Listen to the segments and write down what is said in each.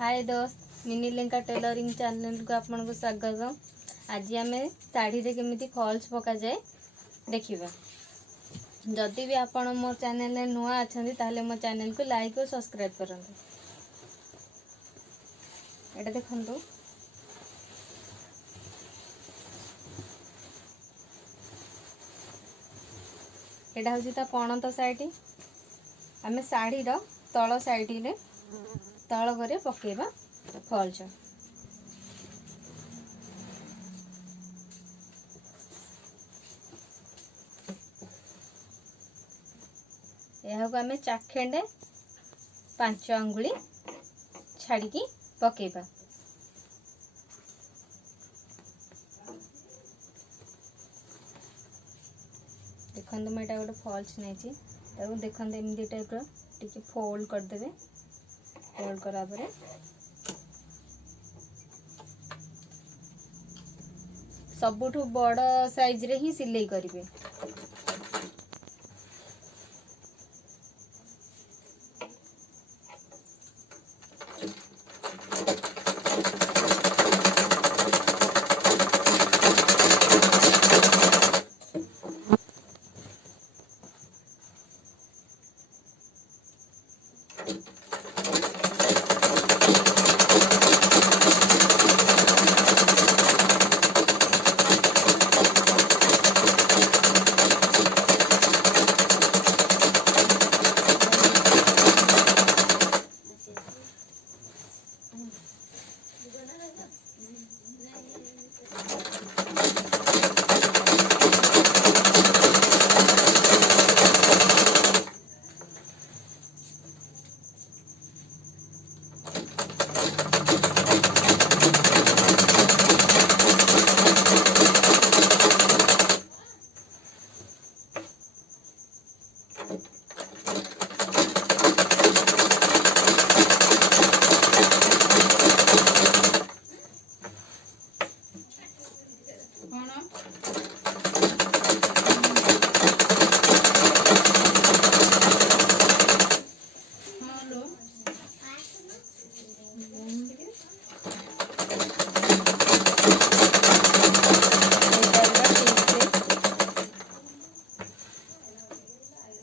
हाय दोस्त, mini Lenka tailoring channel को आपन को स्वागत। आज आम शाढ़ी रे केमिति फॉल्स पका जाए देखिबा। जदि भी आपण मो चैनल रे नुआ अछंती ताले मो चैनल को लाइक और सब्सक्राइब करंतु। एटा देखंतु एटा होची ता पणत साइड। आमे शाढ़ी रो तळ साइड रे तळ करे पकेबा फॉल्स। यह को आमे चाखेंडे 5 अंगुली छाड़ी पकेबा। देखंतु मैं गोटे फॉल्स नहीं देखते एमती टाइप टी फोल्ड करदे। फोल्ड करा परे सबुठु बड़ साइज रे ही सिलाई करिवे।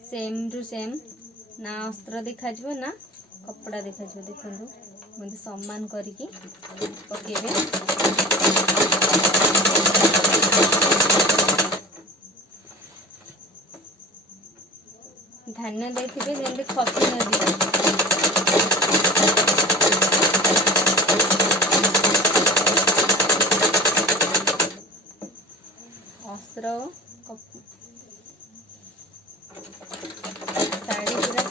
सेम टू सेम ना अस्त्र देखा ना कपड़ा देखा। देखो मुझे सम्मान करके पकेबे। ध्यान देथिबे जेंति खसी न दिए। अस्त्र साड़ी पूरा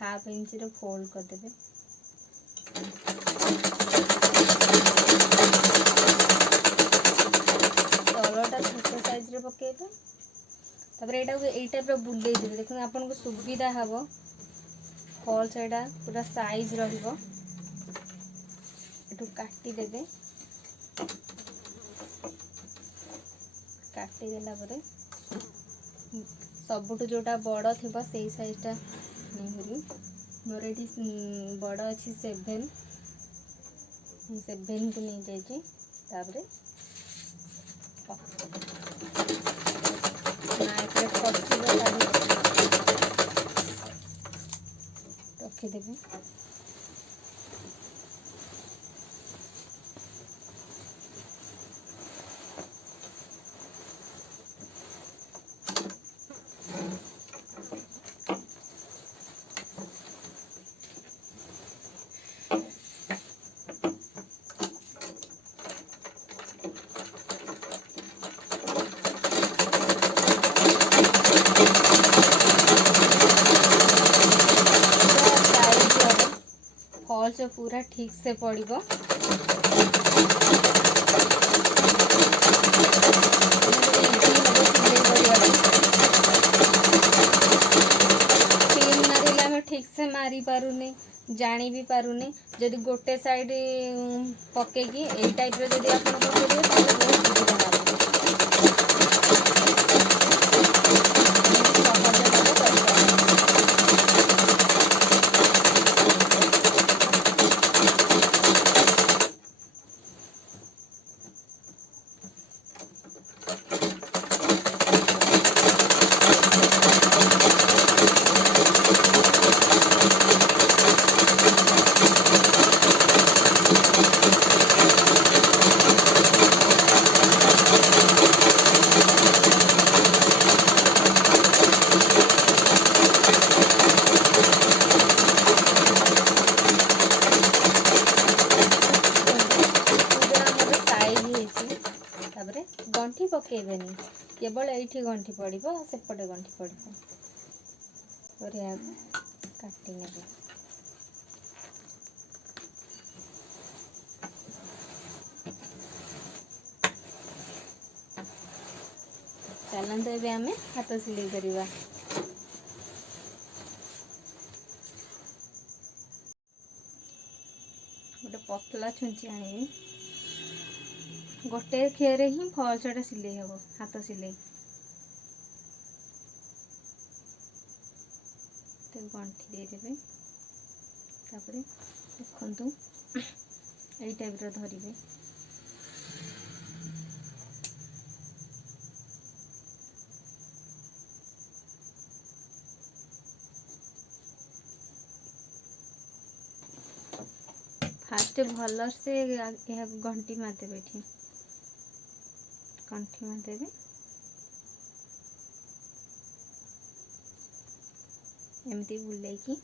हाफ इंच रे फोल्ड कर देबे। तलटा छोट साइज रे पकेबे। तब एटा ए टाइप रो बुले देबे। देखो आपन को सुविधा हबो। फॉल्स एटा पूरा साइज रहिबो। एटू काटी देबे। काटी देला परे सबुठु जोटा बड़ थिबो सेही साइजटा नहीं। मोर एठी बड़ अछि 7 को नहीं जाइए। तापरे रखीदेवी। फॉल्स पूरा ठीक से पड़िबो। ठीक से मारी पारुनी जानी भी पारुने जदि गोटे साइड पकेकी एई टाइप रो जदि आपण पकेइबे ताले बहुत सुविधा हबो। गंठी पकेबेनी केवल एठी गंठी पड़िबो सेपटे गंठी पड़िबो और या काटी नेबे। चलते एबे आमे हाथ सिलाई करिबा। गोटे पतला छुंची आनिबी गोटे खेरे ही फॉल्सटा सिलाई हबो हाथ सिलाई तो गंठी दे देबे तापरे देखंतु एई टाइप रो धरिबे। फास्ट भल से घंटी मारदेवे ये कंठी मारदेवे एमती बुलेकी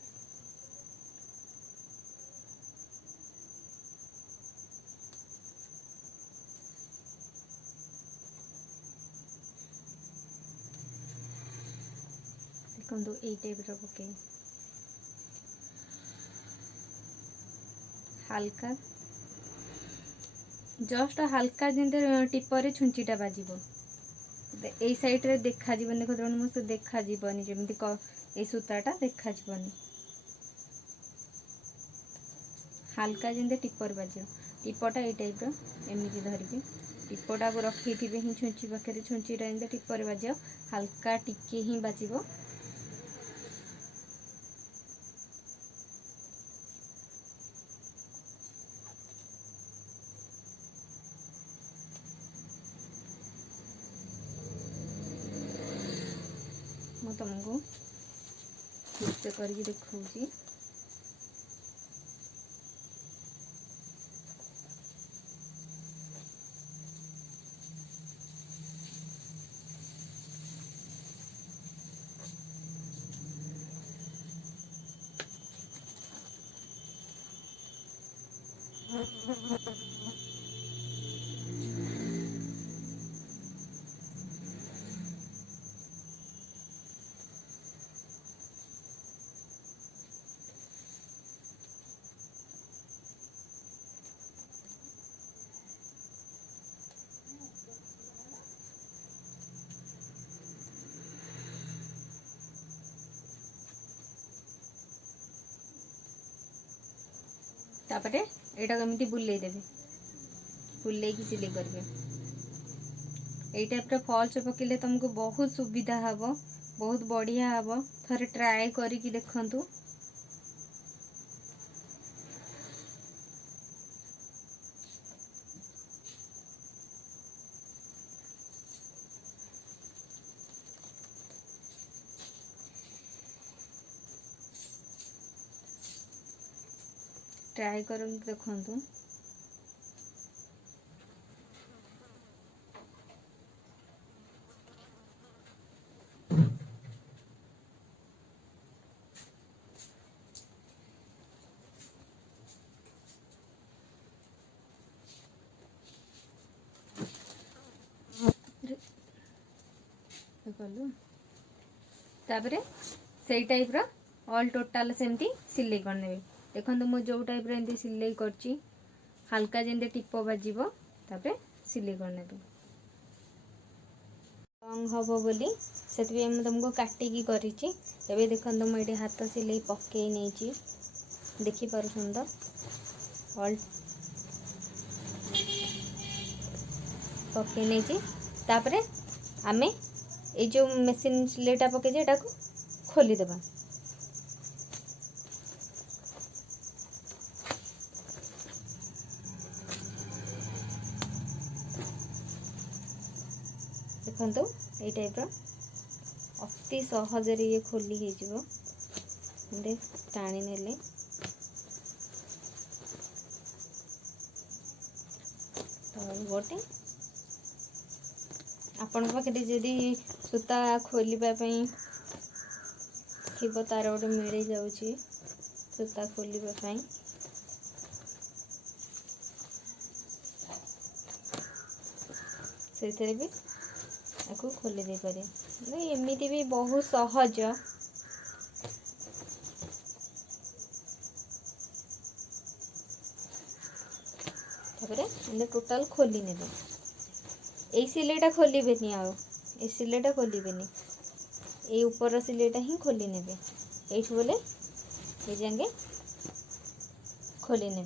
देखो ये टाइप पके हल्का जस्ट हल्का जमी टिपर छुंचीटा बाजिबो ए साइड रे देखा जीवन देखो द्रोण मुझे देखा जीवनी जमी ए सूताटा देखा जीवनी हल्का जमी टिपर बाजियो टिपटा ये टाइप एमती धरिके टिपटा को रखी थे ही छुंची पाखे छुंचीटा एमती टिपर बाजियो हल्का टिके ही बाजिबो। मु तुमको ठीक करके देखौची तापरे एटा केमती बुले देबे बुले की सिलाई करबे एई टाइप रे फॉल्स पकेले तुमको बहुत सुविधा हबो बहुत बढ़िया हबो थरे ट्राई करिकी देखंतु। ट्राई कर देखंतु तापरे से टाइप रो ऑल टोटाल सेमती सिलाई करने देखो मु जो टाइप रे सिलाई करची हल्का जेंदे टिप बाजिबो तापरे सिलाई करने लंग हबो बोली से तुमको काटिकी करिची एबे देखो मु एठी हाथ सिलाई पक्के नेची देखि पार सुंदर ऑल पकई नहीं तापरे आमे ये जो मेसीन सिलेटा पकई एटा को खोली देबा। देखो ये टाइप अति सहज ये खोली हो टाणी नेले गोटे आपण पाखे जदि सूता खोलवाई थी तार गोटे मिल जाऊँगी सूता खोलवाई से भी आपको खोली दे पारे एमती भी बहुत सहज। टोटाल खोली ने यही सिलेटा खोलबेनि आई सिलेटा खोलबेनि ये ऊपर सिलेटा ही खोली ने ये बोले ये जाके खोली ने।